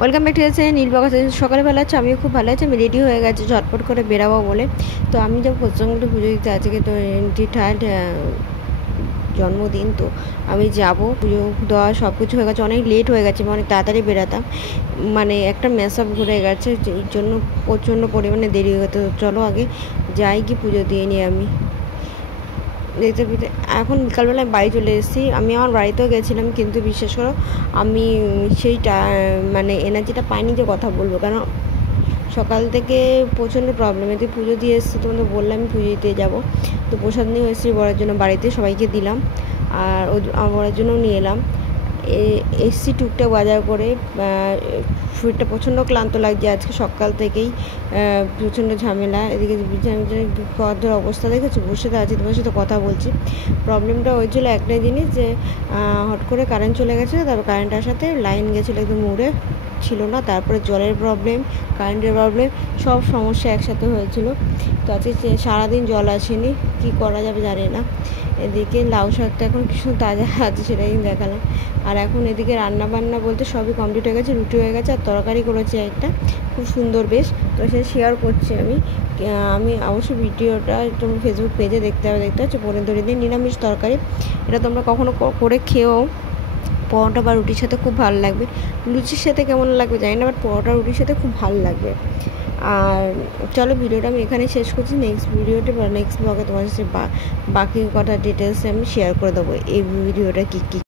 Welcome back to নীল বাগাস। সকালে ভালো আছে, আমিও খুব ভালো আছি। আমি রেডি হয়ে গেছি ঝটপট করে বেরাবো বলে। তো আমি যাবো প্রসঙ্গে পুজো দিতে, আজকে তো 23rd জন্মদিন। তো আমি যাব, পুজো দেওয়া সব কিছু হয়ে গেছে, অনেক লেট হয়ে গেছে, অনেক তাড়াতাড়ি বেরাতাম, মানে একটা মেসআপ ঘুরে গেছে, এই জন্য প্রচণ্ড পরিমাণে দেরি হয়ে গেছে। তো চলো আগে যাই, কি পুজো দিয়ে নিই। আমি দেখতে পেতে এখন বিকালবেলায় বাড়ি চলে এসেছি। আমি আমার বাড়িতেও গেছিলাম, কিন্তু বিশেষ করে আমি সেইটা মানে এনার্জিটা পাইনি যে কথা বলবো, কারণ সকাল থেকে প্রচণ্ড প্রবলেম। এতে পুজো দিয়ে এসেছি, তোমাদের বললাম আমি পুজো দিতে যাবো। তো প্রসাদ নিয়ে এসেছি বড়ার জন্য, বাড়িতে সবাইকে দিলাম, আর বড়ার জন্যও নিয়ে এলাম। এসছি টুকটাক বাজার করে। শরীরটা প্রচণ্ড ক্লান্ত লাগছে আজকে সকাল থেকেই, প্রচণ্ড ঝামেলা। এদিকে খাওয়ার অবস্থা দেখেছো, বসে আছি, তোমার সাথে কথা বলছি। প্রবলেমটা হয়েছিল একটাই জিনিস, যে হট করে কারেন্ট চলে গেছিলো, তারপর কারেন্ট আসাতে লাইন গেছিলো একদম উড়ে, ছিল না। তারপরে জলের প্রবলেম, কারেন্টের প্রবলেম, সব সমস্যা একসাথে হয়েছিল। তো আজকে সারাদিন জল আসেনি, কি করা যাবে জানি না। এদিকে লাউ শাকটা এখন কিছু তাজা আছে, সেটাই দেখালাম। আর এখন এদিকে রান্না বান্না বলতে সবই কমপ্লিট হয়ে গেছে, রুটি হয়ে গেছে, আর তরকারি করেছি একটা খুব সুন্দর বেশ। তো সেটা শেয়ার করছি আমি। আমি অবশ্যই ভিডিওটা তোমরা ফেসবুক পেজে দেখতে হচ্ছে। পনেরো দিন নিরামিষ তরকারি, এটা তোমরা কখনো করে খেয়েও। পরোটা বা রুটির সাথে খুব ভালো লাগবে। লুচির সাথে কেমন লাগবে জানি না, বাট পরোটা রুটির সাথে খুব ভালো লাগবে। আর চলো, ভিডিওটা আমি এখানে শেষ করছি। নেক্সট ভিডিওতে বা নেক্সট ব্লগে তোমার সাথে বাকি কটা ডিটেলসে আমি শেয়ার করে দেবো এই ভিডিওটা কী কী